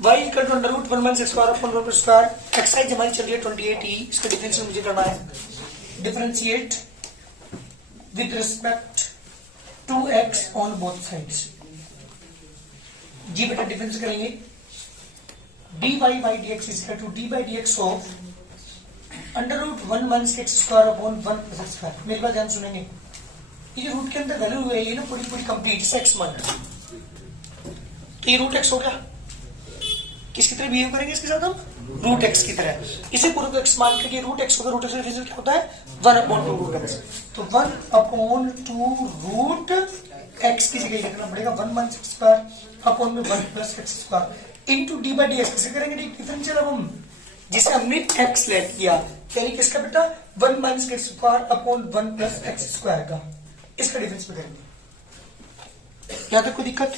y equal to under root 1 minus square upon 1 plus square. Exercise हमारी चल रही है 28E। इसका डिफरेंशियल मुझे करना है। Differentiate with respect to x on both sides. जी बेटा डिफरेंस करेंगे dy by dx is equal to d by dx of under root 1 minus x square upon 1 plus x square. मेरी बात ध्यान सुनेंगे, ये रूट के अंदर वैल्यू है ये ना पूरी पूरी कंप्लीट एक्स मान, तो ये रूट एक्स हो गया। किसकी तरह बिहेव करेंगे इसके साथ हम? रूट एक्स की तरह। इसे पूरे को एक्स मान करके रूट एक्स होगा। रूट एक्स का रिजल्ट क्या होता है? 1 अपॉन 2 रूट एक्स। तो 1 अपॉन 2 रूट एक्स की जगह लिखना पड़ेगा 1 माइनस एक्स स्क्वायर अपॉन में 1 plus x square into d by d x. किसे करेंगे डिफरेंशियल अब हम, जिसे हमने एक्स लेट किया, यानी किसका बेटा 1 minus x square upon 1 plus x square का, इसका डिफरेंस में करेंगे। यहां तक कोई दिक्कत?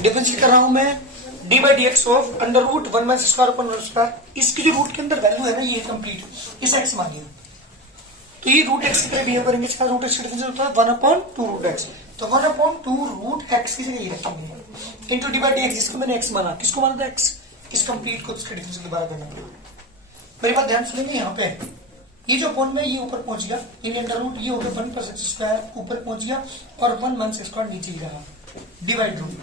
डिफरेंस कर रहा हूं मैं d by d x of under root 1 minus square upon 1 square. इसकी जो रूट के अंदर वैल्यू है ना ये कंप्लीट, इस एक्स मानिए, तो ये रूट एक्स की तरह बिहेव करेंगे। इसका रूट एक्स का डिफरेंस होता है 1 अपॉन 2 रूट एक्स। तो 1 अपॉन 2 रूट एक्स की जगह ये रखेंगे into d by d x, जिसको मैंने एक्स माना। किसको माना था? एक्स। इस कंप्लीट को इसका डिफरेंस दोबारा करना पड़ेगा। मेरी बात ध्यान सुनेंगे, यहाँ पे ये जो अपॉन में ये ऊपर पहुंच गया, ये अंडर रूट ये हो गया 1 प्लस एक्स स्क्वायर ऊपर पहुंच गया और 1 माइनस एक्स स्क्वायर नीचे ही रहा। डिवाइड रूल,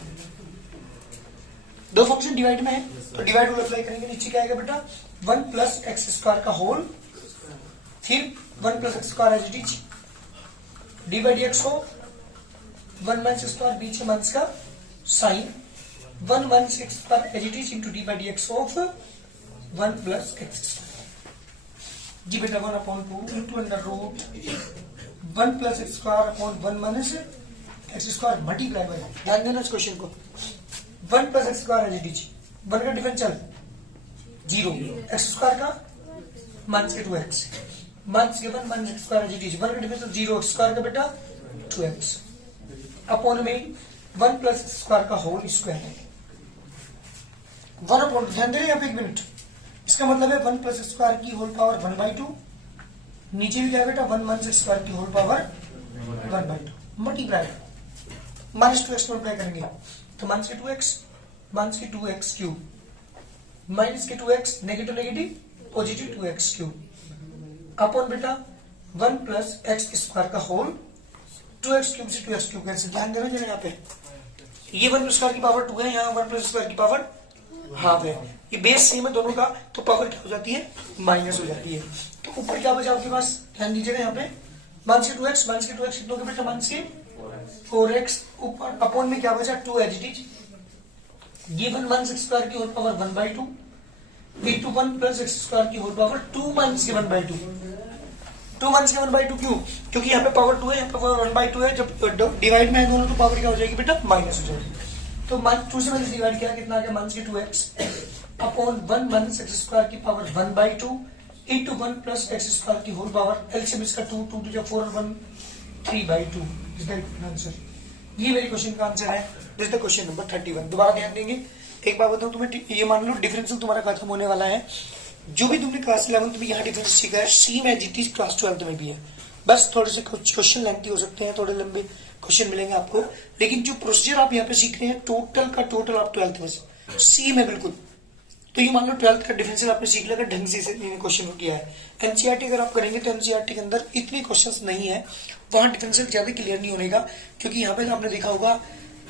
दो फंक्शन डिवाइड में है तो डिवाइड रूल अप्लाई करेंगे। नीचे क्या आएगा बेटा 1 प्लस एक्स स्क्वायर का होल, फिर 1 plus x square as it is d by d x हो 1 माइनस स्क्वायर बीच में माइनस का sign 1 minus x square as it is into d by d x of 1 plus x square. जी बेटा 1 upon 2 into under root 1 plus x square upon 1 minus x square multiply by. ध्यान देना इस question को। 1 plus x square as it is 1 का differential 0, x square का minus के 2x minus के 1 minus x square as it is 1 का differential 0, x square का बेटा 2x अपॉन में 1 प्लस एक्स स्क्वायर का होल स्क्वायर है 1 अपॉन। ध्यान दे रहे हैं आप एक मिनट, इसका मतलब है 1 प्लस एक्स स्क्वायर की होल पावर 1/2, नीचे भी जाए बेटा 1 माइनस एक्स स्क्वायर की whole power 1/2 multiply minus 2x multiply करेंगे तो माइनस के 2x माइनस के 2x क्यूब माइनस के 2x negative negative positive 2x cube upon बेटा 1 प्लस एक्स स्क्वायर का होल 2x क्यूब से 2x क्यूब कैंसिल। ध्यान देना जरा, यहाँ पे ये 1 प्लस स्क्वायर की पावर 2 है, यहाँ 1 प्लस स्क्वायर की पावर हाफ है। ये बेस सेम है दोनों का, तो पावर क्या हो जाती है? माइनस हो जाती है। तो ऊपर क्या बचा आपके पास? ध्यान दीजिएगा यहाँ पे माइनस के 2x माइनस के 2x कितनों के बेटा माइनस के 4x ऊपर अपॉन में क्या बचा 2 एज इट इज ये 1 माइनस एक्स स्क्वायर की whole power 1/2 into 1 plus x square की होल पावर 2 माइनस के 1/2 2 माइनस के 1/2 क्यों? क्योंकि यहाँ पे पावर 2 है, यहाँ पे पावर 1/2 है। जब डिवाइड में है दोनों तो पावर क्या हो जाएगी बेटा? माइनस हो जाएगी। तो 2 से माइनस डिवाइड किया कितना आ गया? माइनस के 2x upon 1 minus x square की power 1/2 into 1 plus x square की होल पावर एलसीएम इसका 2 2 to 4 और 1 3/2 इज द आंसर। ये मेरे क्वेश्चन का आंसर है। This is the question number 31। दोबारा ध्यान देंगे, एक बात बताऊं तुम्हें, ये मान लो डिफरेंशियल तुम्हारा खत्म होने वाला है। जो भी तुमने क्लास 11 में यहाँ डिफरेंस सीखा है same as it is class 12 में भी है। बस थोड़े से क्वेश्चन लेंथी हो सकते हैं, थोड़े लंबे क्वेश्चन मिलेंगे आपको, लेकिन जो प्रोसीजर आप यहाँ पे सीख रहे हैं टोटल का टोटल आप 12th में सेम है बिल्कुल। तो ये मान लो 12th का डिफरेंशियल आपने सीख लिया, ढंग से क्वेश्चन को किया है। एनसीईआरटी अगर आप करेंगे तो एनसीईआरटी के अंदर इतने क्वेश्चंस नहीं है, वहां डिफरेंशियल ज्यादा क्लियर नहीं होने का, क्योंकि यहाँ पे आपने देखा होगा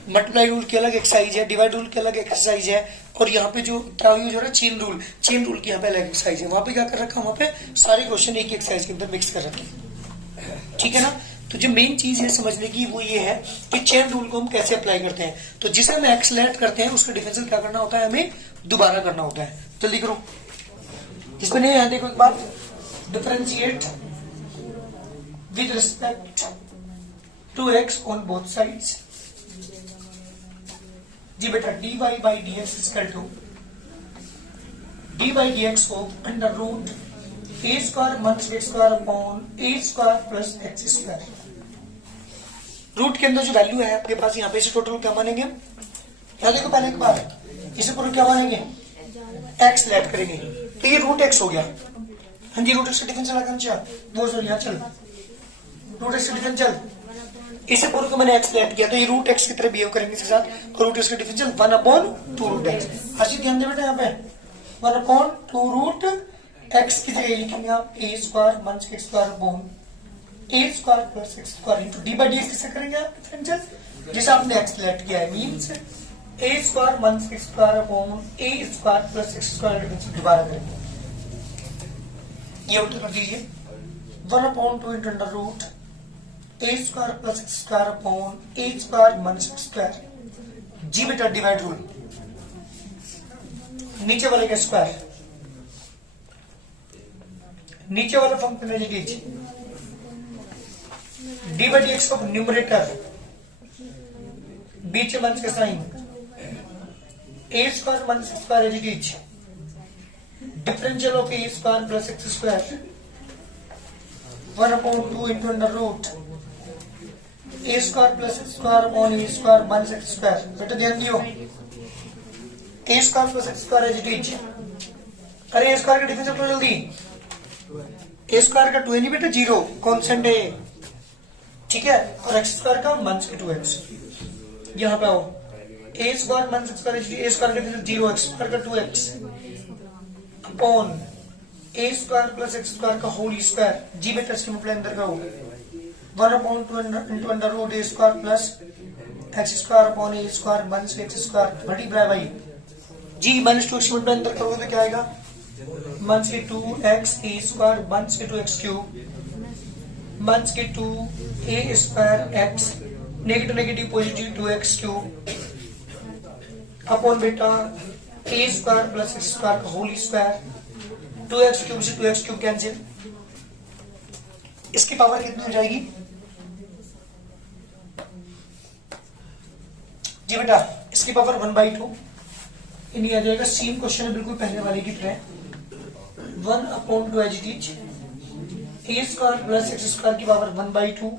मल्टीप्लाई रूल की अलग एक्सरसाइज है, डिवाइड रूल की अलग एक्सरसाइज है, और यहाँ पे जो यूज हो रहा है चेन रूल की यहाँ पे अलग एक्सरसाइज है। वहां पे क्या कर रखा है? वहां पे सारे क्वेश्चन एक ही एक्सरसाइज के अंदर मिक्स कर रखे हैं, ठीक है ना। तो जो मेन चीज है समझने की वो ये है कि चेन रूल को हम कैसे अप्लाई करते हैं। तो जिसे हम एक्सलेट करते हैं उसका डिफरेंशियल क्या करना होता है? हमें दोबारा करना होता है। जल्दी करो, इसमें नहीं है, देखो एक बात, differentiate with respect to x on both sides. जी बेटा dy by dx is equal to d by dx of under root a square minus b square upon a square plus x square. Root के अंदर जो value है आपके पास यहाँ पे, इसे टोटल क्या मानेंगे? क्या देखो पहले एक बार, इसे पूरा क्या मानेंगे? x लेट करेंगे, तो ये रूट x हो गया। हाँ जी, रूट x का डिफरेंशियल लगाना चाहिए वो सर यहाँ चल, रूट x का डिफरेंशियल इसे पूरे को मैंने एक्स लेट किया तो ये रूट एक्स की तरह बिहेव करेंगे इसके साथ, और रूट एक्स का डिफरेंशियल 1/2 रूट एक्स। हर्षी ध्यान दे बेटा, यहाँ पे 1/2 रूट एक्स की जगह लिखेंगे आप a square minus x square upon a square plus x square into d by d x. किसे करेंगे आप डिफरेंशियल, जैसे आपने एक्स लेट किया है, means a square minus x square upon a square plus x square differential दोबारा करेंगे। ये उल्टा कर दीजिए, 1/2 into under root a square plus x square upon a square minus x square. जी बेटा डिवाइड रूल, नीचे वाले का स्क्वायर, नीचे वाला फंक्शन है लीजिए d by d x of numerator बीच माइनस का sign a square minus x square as it is differential of a square plus x square 1/2 into under root a square plus x square upon a square minus x square. बेटा ध्यान दियो, a square plus x square as it is. अरे a square का differential करो जल्दी, ए square का 2 है नहीं बेटा, 0 कॉन्स्टेंट है, ठीक है, और एक्स स्क्वायर का माइनस के 2x। यहाँ पे आओ, a square minus x square, a square का डिफरेंशियल 0, एक्स स्क्वायर का 2x upon a square plus x square का होल स्क्वायर। जी बेटा इसके मल्टीप्लाई अंदर का हो 1/2 into under root a square plus x square upon a square minus x square multiply by जी माइनस 2x मल्टीप्लाई अंदर करोगे तो क्या आएगा, माइनस के 2x ए स्क्वायर माइनस के 2x क्यूब माइनस के 2 a square x negative negative positive 2x cube upon बेटा a square plus x square का होल स्क्वायर 2x क्यूब से 2x क्यूब कैंसिल। इसकी पावर कितनी हो जाएगी जी बेटा, इसकी पावर 1/2 इन्हीं आ जाएगा। सेम क्वेश्चन है बिल्कुल पहले वाले की तरह, 1/2 as it is a square plus x square की power 1/2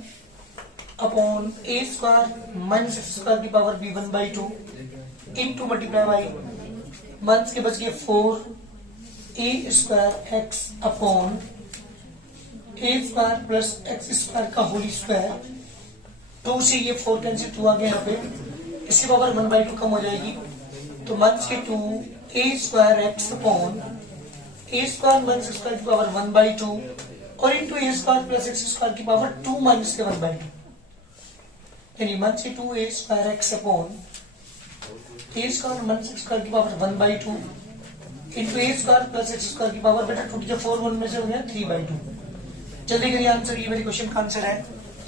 upon a square minus x square की पावर भी 1/2 इनटू मल्टीप्लाई बाई माइनस के बच गए 4 ए square x upon a square plus x square का होल स्क्वायर। 2 से ये 4 कैंसिल 2 आ गया यहाँ पे, इसकी पावर 1/2 कम हो जाएगी तो माइनस के 2 a square x upon a square minus x square की पावर 1/2 और इंटू ए स्क्वायर प्लस एक्स स्क्वायर की पावर 2 माइनस के 1/2, यानी माइनस के 2 a square x upon a square minus x square की पावर 1/2 इंटू ए स्क्वायर प्लस एक्स स्क्वायर की power बेटा 2 4 1 में से हो गया 3/2। जल्दी करिए आंसर, ये मेरे क्वेश्चन का आंसर है।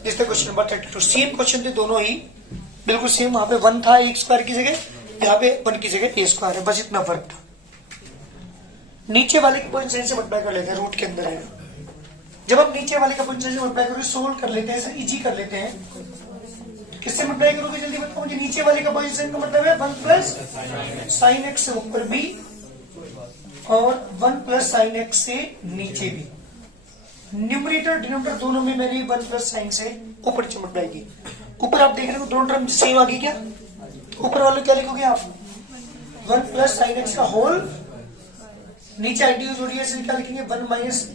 इस क्वेश्चन नंबर 32 सेम क्वेश्चन थे दोनों ही बिल्कुल सेम, वहां पे 1 था एक स्क्वायर की जगह, यहाँ पे 1 की जगह ए स्क्वायर है, बस इतना फर्क था। नीचे वाले के पोजीशन से मल्टीप्लाई कर लेते हैं, रूट के अंदर है। जब हम नीचे वाले का पोजीशन से मल्टीप्लाई करके सोल्व कर लेते हैं, इजी कर लेते हैं, किससे मल्टीप्लाई करोगे जल्दी बताओ मुझे। नीचे वाले का पोजीशन का मतलब है 1 प्लस साइन एक्स से ऊपर भी और 1 प्लस साइन एक्स से नीचे भी। न्यूमरेटर डिनोमिनेटर दोनों में मैंने 1 प्लस साइन से ऊपर से मल्टीप्लाई की। ऊपर आप देख रहे हो दोनों टर्म सेम आ गई क्या, ऊपर वाले क्या लिखोगे आप 1 प्लस साइन एक्स का होल, नीचे आइडियल जोड़िए से क्या लिखेंगे 1 माइनस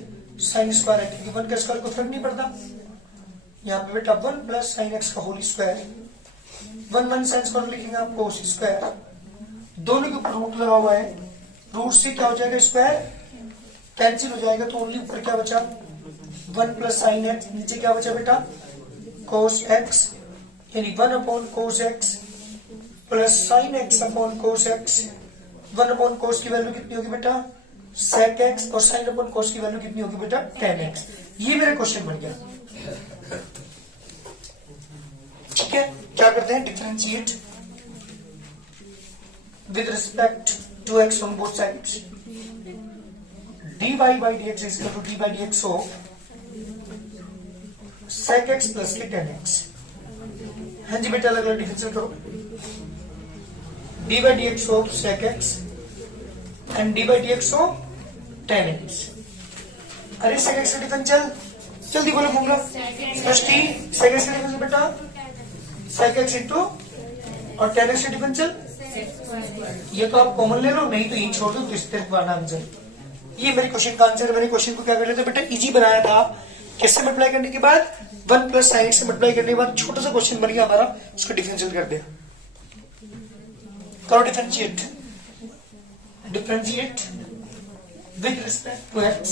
साइन स्क्वायर है, क्योंकि 1 का स्क्वायर को फर्क नहीं पड़ता। यहाँ पे बेटा 1 प्लस साइन एक्स का whole square, 1 minus sine square लिखेंगे आप कोस स्क्वायर, दोनों के ऊपर रूट लगा हुआ है, रूट से क्या हो जाएगा स्क्वायर कैंसिल हो जाएगा, तो ओनली ऊपर क्या बचा 1 प्लस साइन एक्स, नीचे क्या बचा बेटा कोस एक्स, यानी 1 upon cos x plus sine x upon cos x. 1 upon कोस की वैल्यू कितनी होगी बेटा सेक एक्स, और साइन अपॉन कोस की वैल्यू कितनी होगी बेटा tan x। ये मेरा क्वेश्चन बन गया, ठीक है। क्या करते हैं differentiate with respect to x on both sides, dy by dx is equal to d by dx of sec x plus के tan x। हाँ जी बेटा अलग अलग डिफरेंशिएट करो, d by dx of sec x and d by dx of tan x। अरे sec x का differential जल्दी बोलो बोलो सृष्टि, sec x का डिफरेंशियल बेटा sec x इंटू और tan x का डिफरेंशियल, ये तो आप कॉमन ले लो, नहीं तो ये छोड़ दो तो इस तरह का आंसर। ये मेरे क्वेश्चन का आंसर। मैंने क्वेश्चन को क्या कर लिया था बेटा इजी बनाया था, किससे मल्टीप्लाई करने के बाद 1 प्लस साइन से मल्टीप्लाई करने के बाद छोटा सा क्वेश्चन बन गया हमारा, उसको डिफरेंशियल कर दिया। करो differentiate, differentiate with respect to x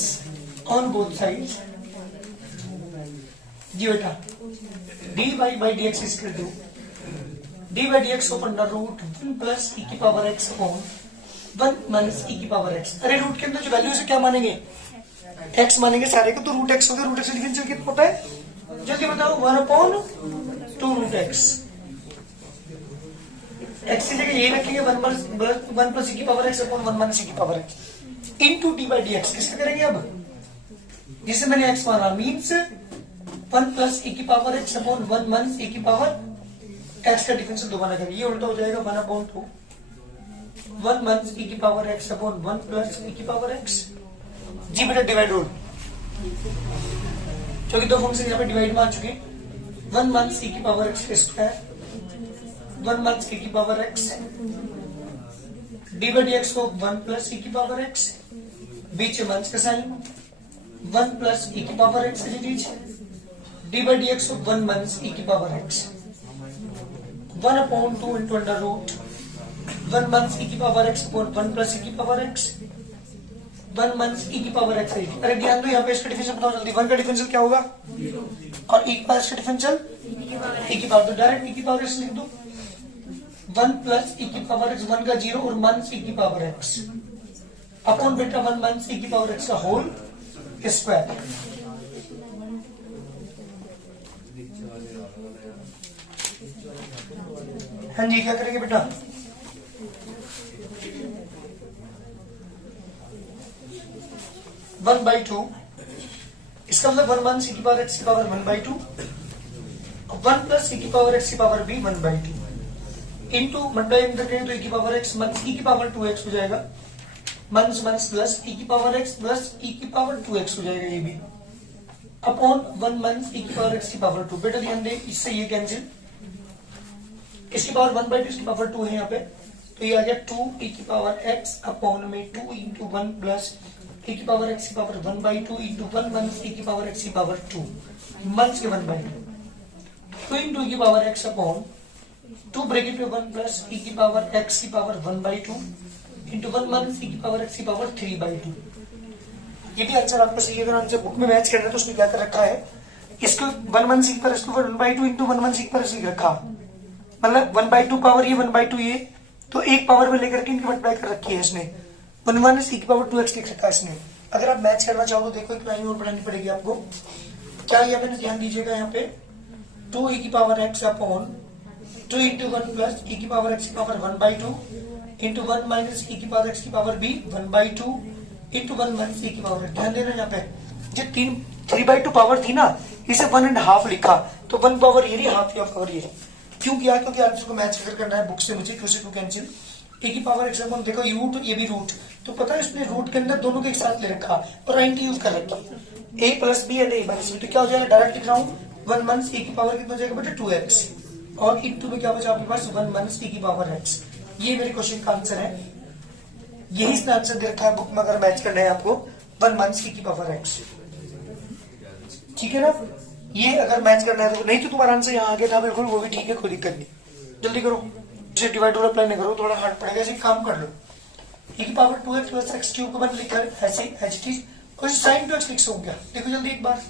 on both sides. जी बेटा dy by dx is equal to dy by dx of under root 1 plus e की power x upon 1 minus e की पावर x। अरे root के अंदर जो value है क्या मानेंगे, x मानेंगे सारे को, तो रूट x हो गया। रूट x डिफरेंशियल कितना होता है जल्दी बताओ, 1 अपॉन 2 रूट x। x की जगह ये रखेंगे 1 प्लस e की power x upon 1 minus e की power x into D by d x. किससे करेंगे अब, जिसे मैंने x माना, मीन्स 1 प्लस e की power x upon 1 minus e की पावर x का डिफरेंशियल दोबारा करेंगे, ये उल्टा हो जाएगा 1 अपॉन 2 1 माइनस e की power x upon 1 plus e की पावर x। जी बेटा डिवाइड रूल, क्योंकि दो फंक्शन यहाँ पे डिवाइड में आ चुके हैं। 1 माइनस e की power x square 1 minus e की power x d by d x को 1 प्लस e की पावर x, बीच में माइनस का साइन 1 प्लस e की power x d by d x को 1 माइनस e की power x 1 upon 2 into under root 1 minus e की power x upon 1 plus e की पावर x 1 माइनस e की power x। अरे ध्यान दो यहाँ पे इसका डिफरेंशियल बताओ जल्दी, 1 का डिफरेंशियल क्या होगा और e की पावर इसका डिफरेंशियल e की पावर, तो डायरेक्ट e की पावर x लिख दो 1 प्लस e की पावर x, 1 का 0 और माइनस e की पावर x अपॉन बेटा 1 माइनस e की पावर x का होल स्क्वायर। हाँ जी क्या करेंगे बेटा, वन बाई टू, इसका मतलब 1 माइनस e की पावर x की पावर 1 बाई 2 1 प्लस e की पावर x की पावर भी 1 बाई 2 इंटू मल्टीप्लाई अंदर करें तो e की पावर x माइनस e की पावर 2x हो जाएगा, माइनस माइनस प्लस e की पावर x प्लस e की पावर 2x हो जाएगा ये भी, अपॉन 1 माइनस e की पावर x की पावर 2। बेटा ध्यान दे, इससे ये कैंसिल, इसकी पावर 1 बाई 2 इसकी पावर 2 है यहाँ पे, तो ये आ गया 2 e की पावर x अपॉन में 2 इंटू 1 प्लस e की पावर x की power 1 by 2 into 1 minus e की पावर x की पावर 2 माइनस के 1 बाई 2 इंटू e की पावर x अपॉन 2 ब्रैकेट में 1 प्लस e की पावर x की power 1 by 2 into 1 minus e की पावर x की पावर 3 बाई 2। ये भी आंसर आपका सही है। अगर आंसर बुक में मैच कर रहा है तो उसने क्या कर रखा है, इसको 1 माइनस e पर इसको 1 बाई 2 इंटू 1 माइनस e पर लिख रखा, मतलब 1 बाई 2 पावर ये 1 बाई 2 ये, तो एक पावर में लेकर के इनकी मल्टीप्लाई कर रखी है इसने, 1 माइनस e की पावर 2x लिख रखा है इसने। अगर आप मैच करना चाहो तो देखो एक लाइन और बढ़ानी पड़ेगी आपको, क्या यहाँ पे ध्यान दीजिएगा, यहाँ पे 2 e की power x upon 2 into 1 plus e की पावर x की power 1 by 2 into 1 minus e की पावर x की पावर भी 1 बाई 2 इंटू 1 माइनस e की पावर। ध्यान देना यहाँ पे जो 3 बाई 2 पावर थी ना, इसे 1.5 लिखा, तो 1 पावर ये हाफ या पावर ये, क्यों किया, क्योंकि आंसर को मैच अगर करना है बुक से मुझे क्यों से टू कैंसिल ए की पावर x अपॉन, देखो यू तो ये भी रूट, तो पता है इसने रूट के अंदर दोनों के एक साथ ले रखा और एंटी यूज कर रखी, a plus b and a minus b, तो क्या हो जाएगा, डायरेक्ट लिख रहा हूँ 1 माइनस e की पावर कितना हो जाएगा बेटा 2x, और इंटू में क्या बचा आपके पास 1 माइनस e की पावर x। ये मेरे क्वेश्चन का आंसर है, यही इसने आंसर दे रखा है बुक में अगर मैच करना है आपको 1 माइनस e की पावर x, ठीक है ना। ये अगर मैच करना है तो, नहीं तो तुम्हारा आंसर यहाँ आगे था बिल्कुल, वो भी ठीक है, कोई दिक्कत नहीं, जल्दी करो, इसे डिवाइड और अप्लाई नहीं करो, थोड़ा हार्ड पड़ेगा, ऐसे काम कर लो। e की power 2x plus x cube को मैंने लिखा है ऐसे एच टी, और साइन 2x लिख सकूं क्या, देखो जल्दी एक बार,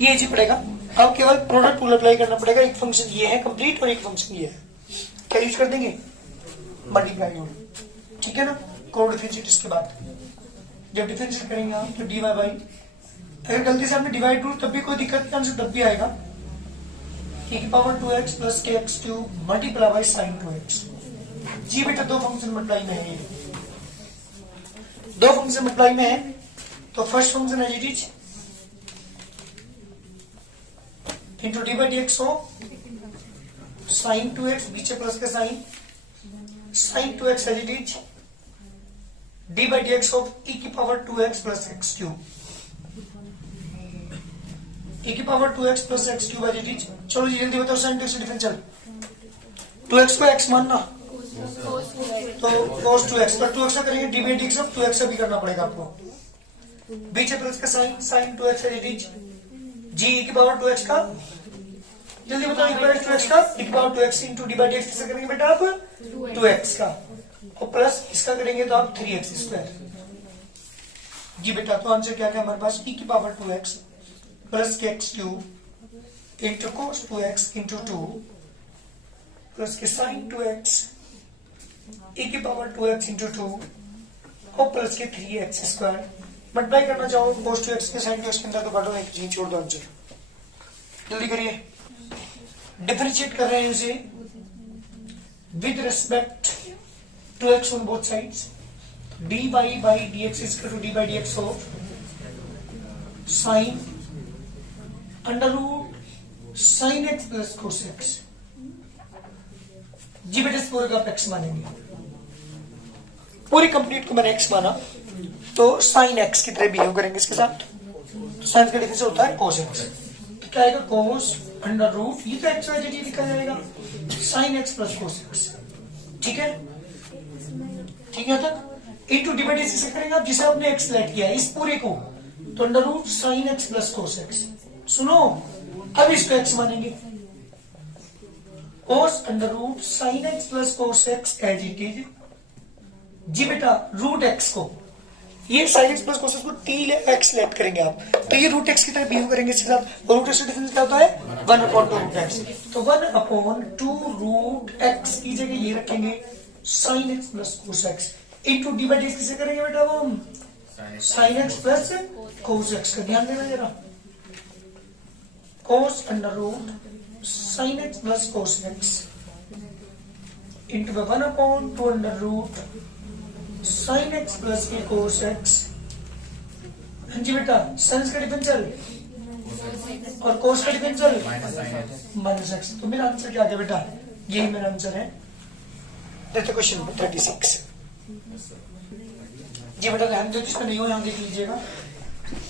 ये इजी पड़ेगा। अब केवल प्रोडक्ट रूल अप्लाई करना पड़ेगा, एक फंक्शन ये है कंप्लीट और एक फंक्शन ये है, क्या यूज कर देंगे, मल्टीप्लाई रूल, ठीक है ना। करो डिफरेंशिएट, इसके बाद जब डिफरेंशिएट करेंगे आप तो डी वाई बाई, अगर गलती से आपने डिवाइड रूल तब भी कोई दिक्कत नहीं, आंसर तब भी आएगा, e की पावर 2x प्लस के x cube multiply by sine 2x। जी बेटा दो फंक्शन मल्टीप्लाई में है, दो फंक्शन मल्टीप्लाई में है, तो फर्स्ट फंक्शन है जी into d by d x हो साइन 2x, बीच प्लस का साइन, साइन 2x है जी d by d x of e की power 2x plus x cube, e की power 2x plus x cube है जी। चलो जी जल्दी बताओ साइन 2x डिफरेंशियल, 2x को x मानना तो cos 2x, पर 2x का करेंगे D by d x of 2x भी करना पड़ेगा आपको, बीच प्लस का साइन, साइन 2x है जी जी e की पावर 2x का, जल्दी बताओ, e की पावर 2x का, e की power 2x into d by d x किसका करेंगे बेटा आप? 2x का, और प्लस इसका करेंगे तो आप 3x स्क्वायर। जी बेटा, तो आंसर क्या क्या हमारे पास? e की पावर 2x प्लस के x cube into cos 2x into 2 plus के साइन 2x e की पावर 2x इंटू 2 और प्लस के 3x स्क्वायर। मल्टीप्लाई करना चाहो cos 2x के sin 2x के अंदर तो काटो, एक जी छोड़ दो आंसर। जल्दी करिए, डिफरेंशिएट कर रहे हैं इसे with respect to x on both sides. dy by dx is equal to d by dx of sin under root sin x plus cos x। जी बेटा इस पूरे का आप x मानेंगे, पूरी कंप्लीट को मैंने x माना तो sin x की तरह बिहेव करेंगे इसके साथ। sin का डिफरेंस होता है cos x, तो क्या आएगा? cos अंडर रूट, ये तो x y z लिखा जाएगा, sin x plus cos x। ठीक है, ठीक है तक इंटू डिवाइड से करेंगे आप जिसे आपने x सेलेक्ट किया है इस पूरे को, तो under root sin x plus cos x। सुनो, अब इसको x मानेंगे, cos under root sin x plus cos x as it is. जी बेटा, रूट x को, ये sin x plus cos x को t x लेट करेंगे आप, तो ये रूट x की तरह बिहेव करेंगे इसके साथ। और रूट x का डिफरेंस क्या होता है? 1/2 रूट x, तो 1/2 रूट x की जगह ये रखेंगे sin x plus cos x into d by d किसे करेंगे बेटा? वो हम sin x plus cos x का ध्यान देना जरा, cos under root sin x plus cos x into 1/2 under root sin x plus के cos x। हाँ जी बेटा, sin का डिफरेंशियल और cos का डिफरेंशियल माइनस x। तो मेरा आंसर क्या आ गया बेटा? यही मेरा आंसर है। क्वेश्चन 36। जी बेटा, ध्यान दो, जिसमें नहीं हो यहाँ देख लीजिएगा।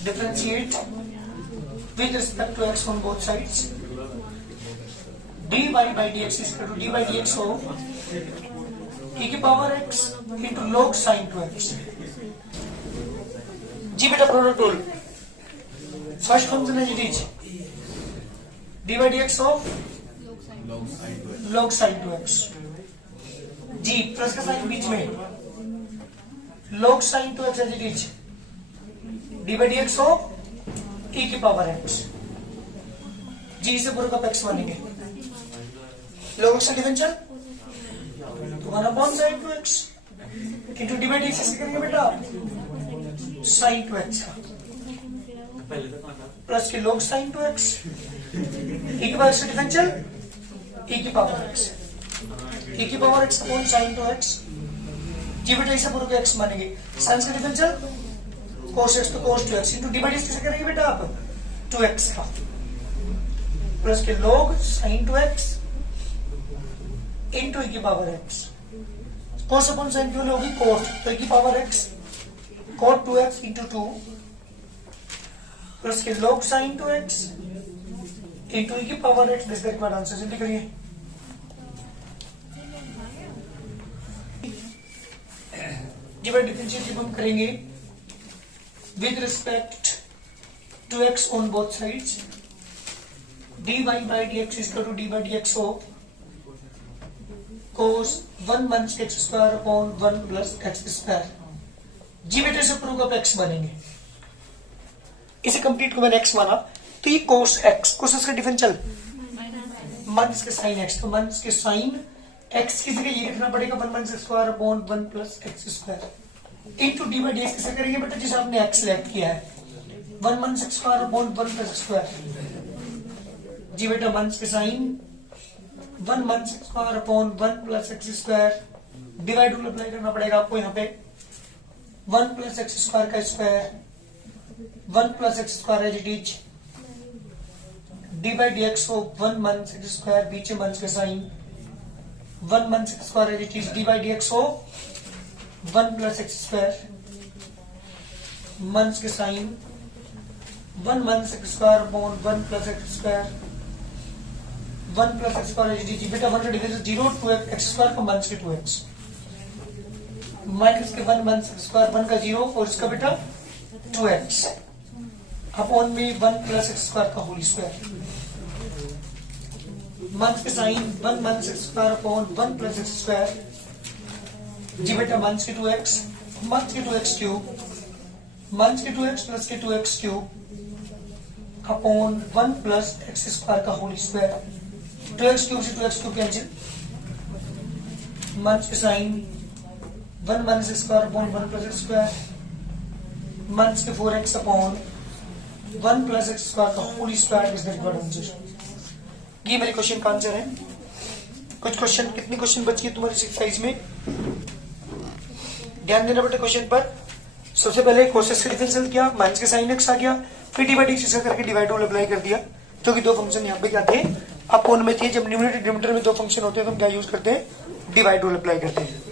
Differentiate with respect to x on both sides. dy by dx is equal to d by dx of e की power x into log sin 2x। जी बेटा, प्रोडक्ट रूल, फर्स्ट फंक्शन है जी dy by dx of log sin 2x। जी plus का sign बीच में, log sin 2x as it is dy by dx of e की पावर x। जी इसे पूरा का x मानेंगे, log x का डिफरेंशियल तो 1/sin 2x into d by d x करेंगे बेटा sin 2x का प्लस के log sin 2x e की पावर x का डिफरेंशियल e की पावर x, e की power x upon sin 2x। जी बेटा, इसे पूरा को x मानेंगे, sin का डिफरेंशियल cos x तो cos 2x into d by d किसे करेंगे बेटा आप? 2x का प्लस के log sin 2x into e की power x। cos upon sin क्यों होगी? cos, तो e की power x cos 2x into 2 plus के log sin 2x into e की पावर x। डिस्कस का आंसर जल्दी करिए। जी बेटा, डिफरेंशिएट हम करेंगे with respect to x on both sides. dy by dx is equal to d by dx of cos 1 minus x square upon 1 plus x square। जी बेटे, इसे प्रूव अप x बनेंगे, इसे कंप्लीट को मैंने x माना, तो ये cos x, cos x का डिफरेंशियल माइनस के sin x, तो माइनस के sin x की जगह ये लिखना पड़ेगा 1 minus x square upon 1 plus x square into d by d x किसे करेंगे बेटा? जिसे आपने x सिलेक्ट किया है 1 minus x square upon 1 plus x square। जी बेटा, माइनस के sign 1 minus x square upon 1 plus x square, divide rule apply करना पड़ेगा आपको यहाँ पे, 1 plus x square का square 1 plus x square as it is d by d x को 1 minus x square, बीच में माइनस के sign 1 minus x square as it is d by d x को 1 plus x square माइनस के sign 1 minus x square upon 1 plus x square 1 plus x square as it is. बेटा 1 का difference 0 2 x square का minus के 2x minus के 1 minus x square 1 का 0 और इसका बेटा 2x। अपॉन में 1 प्लस एक्स स्क्वायर का होल स्क्वायर। मंथ के sign 1 minus x square upon 1 plus x square. जी बेटा मंथ के 2x, मंथ के 2x क्यूब, मंथ के 2x प्लस के 2x cube upon 1 plus x square का होल स्क्वायर। 2x क्यूब से 2x क्यूब कैंसिल। मंथ के sign 1 minus x square upon 1 plus x square. मंथ के 4x upon 1 plus x square का whole square is the required answer. ये मेरे question का आंसर है। कुछ क्वेश्चन, कितने क्वेश्चन बच गए तुम्हारी एक्सरसाइज में? ध्यान देना बेटा क्वेश्चन पर। सबसे पहले कोसेस का डिफरेंशियल किया, माइनस के साइन एक्स आ गया, फिर डिवाइड एक्स करके डिवाइड रूल अप्लाई कर दिया, क्योंकि दो फंक्शन यहाँ पे क्या थे, अपोन में थे। जब न्यूमरेटर डिनोमिनेटर में दो फंक्शन होते हैं तो हम क्या यूज करते हैं, डिवाइड रूल अप्लाई करते हैं।